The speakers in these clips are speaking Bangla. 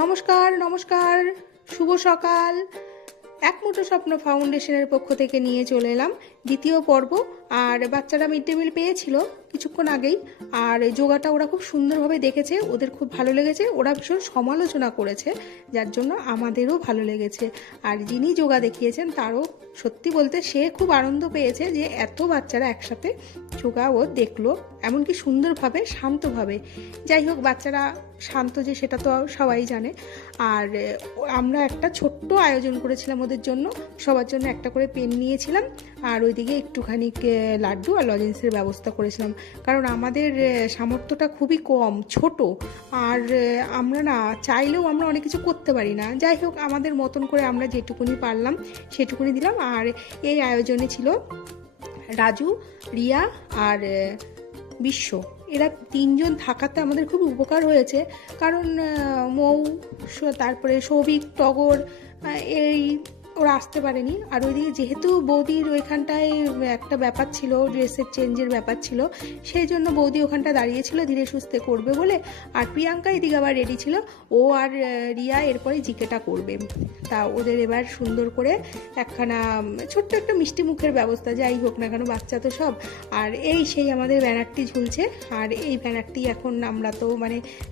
নমস্কার নমস্কার, শুভ সকাল। এক মুঠো স্বপ্ন ফাউন্ডেশনের পক্ষ থেকে নিয়ে চলে এলাম দ্বিতীয় পর্ব। আর বাচ্চারা মিড ডে মিল পেয়েছিল কিছুক্ষণ আগেই, আর যোগাটা ওরা খুব সুন্দরভাবে দেখেছে, ওদের খুব ভালো লেগেছে, ওরা ভীষণ সমালোচনা করেছে, যার জন্য আমাদেরও ভালো লেগেছে। আর যিনি যোগা দেখিয়েছেন তারও সত্যি বলতে সে খুব আনন্দ পেয়েছে যে এত বাচ্চারা একসাথে যোগা ও দেখলো, এমনকি সুন্দরভাবে শান্তভাবে। যাই হোক, বাচ্চারা শান্ত যে সেটা তো সবাই জানে। আর আমরা একটা ছোট্ট আয়োজন করেছিলাম ওদের জন্য, সবার জন্য একটা করে পেন নিয়েছিলাম, আর ওইদিকে একটুখানি লাড্ডু আর লজেন্সের ব্যবস্থা করেছিলাম, কারণ আমাদের সামর্থ্যটা খুবই কম, ছোট, আর আমরা না চাইলেও আমরা অনেক কিছু করতে পারি না। যাই হোক, আমাদের মতন করে আমরা যেটুকুনি পারলাম সেটুকুনি দিলাম। আর এই আয়োজনে ছিল রাজু, রিয়া আর বিশ্ব, এরা তিনজন থাকাতে আমাদের খুব উপকার হয়েছে, কারণ মৌ, তারপরে সৌভিক, টগর, এই ওরা আসতে পারেনি। আর ওইদিকে যেহেতু বৌদির ওইখানটায় একটা ব্যাপার ছিল, ড্রেসের চেঞ্জের ব্যাপার ছিল, সেই জন্য বৌদি ওখানটা দাঁড়িয়েছিল ধীরে সুস্থে করবে বলে। আর প্রিয়াঙ্কা এদিকে আবার রেডি ছিল, ও আর রিয়া এরপরে জিকেটা করবে। তা ওদের এবার সুন্দর করে একখানা ছোট্ট একটা মিষ্টি মুখের ব্যবস্থা, যাই হোক না কেন বাচ্চা তো সব। আর এই সেই আমাদের ব্যানারটি ঝুলছে, আর এই ব্যানারটি এখন আমরা তো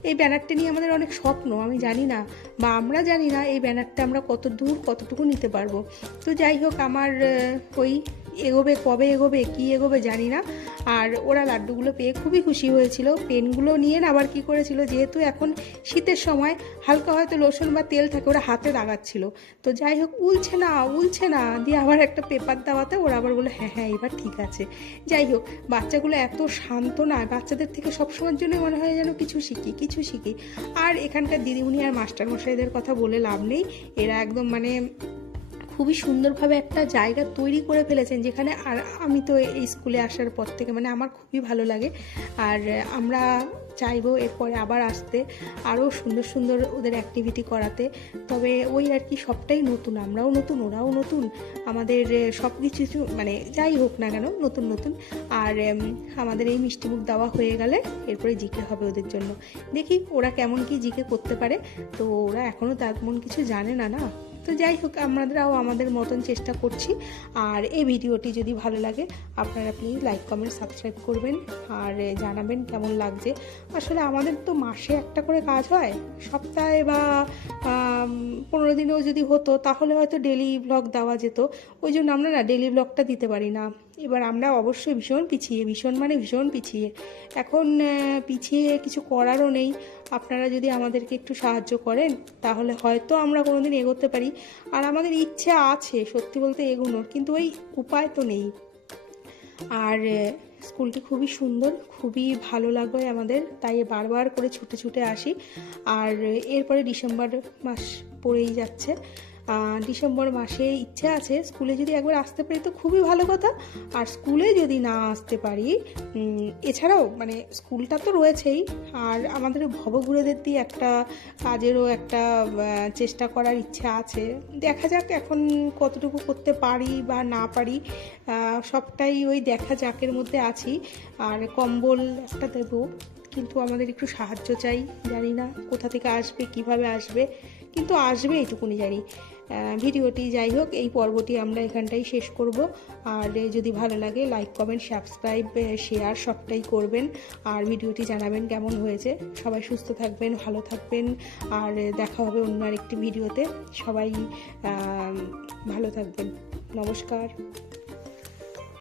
এই ব্যানারটা নিয়ে আমাদের অনেক স্বপ্ন, আমি জানি না বা আমরা জানি না এই ব্যানারটা আমরা কত দূর কতটুকু নিতে পারবো। তো যাই হোক, আমার ওই এগোবে, কবে এগোবে কি এগোবে জানি না। আর ওরা লাড্ডুগুলো পেয়ে খুবই খুশি হয়েছিল। পেনগুলো নিয়ে না আবার কি করেছিল, যেহেতু এখন শীতের সময় হালকা হয়তো লোশন বা তেল থাকে, ওরা হাতে লাগাচ্ছিল, তো যাই হোক উলছে না দিয়ে আবার একটা পেপার দেওয়াতে ওরা আবার বলে হ্যাঁ হ্যাঁ এবার ঠিক আছে। যাই হোক, বাচ্চাগুলো এত শান্ত না, বাচ্চাদের থেকে সবসময়ের জন্য মনে হয় যেন কিছু শিখি। আর এখানকার দিদিমণি আর মাস্টারমশাইদের কথা বলে লাভ নেই, এরা একদম খুবই সুন্দরভাবে একটা জায়গা তৈরি করে ফেলেছেন, যেখানে আর আমি তো এই স্কুলে আসার পর থেকে আমার খুবই ভালো লাগে। আর আমরা চাইবো এরপরে আবার আসতে, আরও সুন্দর সুন্দর ওদের অ্যাক্টিভিটি করাতে। তবে ওই আর কি, সবটাই নতুন, আমরাও নতুন, ওরাও নতুন, আমাদের সব কিছু যাই হোক না কেন নতুন। আর আমাদের এই মিষ্টিমুখ দেওয়া হয়ে গেলে এরপরে জিকে হবে ওদের জন্য। দেখি ওরা কেমন কি জিকে করতে পারে, তো ওরা এখনও তেমন কিছু জানে না। তো যাই হোক, আমরাও আমাদের মতন চেষ্টা করছি। আর এই ভিডিওটি যদি ভালো লাগে আপনারা প্লিজ লাইক, কমেন্ট, সাবস্ক্রাইব করবেন, আর জানাবেন কেমন লাগছে। আসলে আমাদের তো মাসে একটা করে কাজ হয়, সপ্তাহে বা 15 দিনেও যদি হতো তাহলে হয়তো ডেলি ব্লগ দেওয়া যেত, ওই জন্য আমরা না ডেলি ব্লগটা দিতে পারি না। এবার আমরা অবশ্যই ভীষণ পিছিয়ে, এখন পিছিয়ে কিছু করারও নেই। আপনারা যদি আমাদেরকে একটু সাহায্য করেন তাহলে হয়তো আমরা কোনোদিন এগোতে পারি। আর আমাদের ইচ্ছে আছে সত্যি বলতে এগোনোর, কিন্তু ওই উপায় তো নেই। আর স্কুলটি খুবই সুন্দর, খুবই ভালো লাগে আমাদের, তাই বারবার করে ছুটে আসি। আর এরপরে ডিসেম্বর মাস পড়েই যাচ্ছে, ডিসেম্বর মাসে ইচ্ছে আছে স্কুলে যদি একবার আসতে পারি তো খুবই ভালো কথা। আর স্কুলে যদি না আসতে পারি, এছাড়াও স্কুলটা তো রয়েছেই, আর আমাদের ভবঘুরেদের দিয়ে একটা কাজেরও একটা চেষ্টা করার ইচ্ছা আছে। দেখা যাক এখন কতটুকু করতে পারি বা না পারি, সবটাই ওই দেখা যাকের মধ্যে আছি। আর কম্বল একটা দেবো, কিন্তু আমাদের একটু সাহায্য চাই, জানি না কোথা থেকে আসবে, কিভাবে আসবে, কিন্তু আসবে এইটুকুনি জানি। ভিডিওটি যাই হোক, এই পর্বটি আমরা এখানটাই শেষ করব। আর যদি ভালো লাগে লাইক, কমেন্ট, সাবস্ক্রাইব, শেয়ার সবটাই করবেন, আর ভিডিওটি জানাবেন কেমন হয়েছে। সবাই সুস্থ থাকবেন, ভালো থাকবেন, আর দেখা হবে অন্য আরেকটি ভিডিওতে। সবাই ভালো থাকবেন, নমস্কার।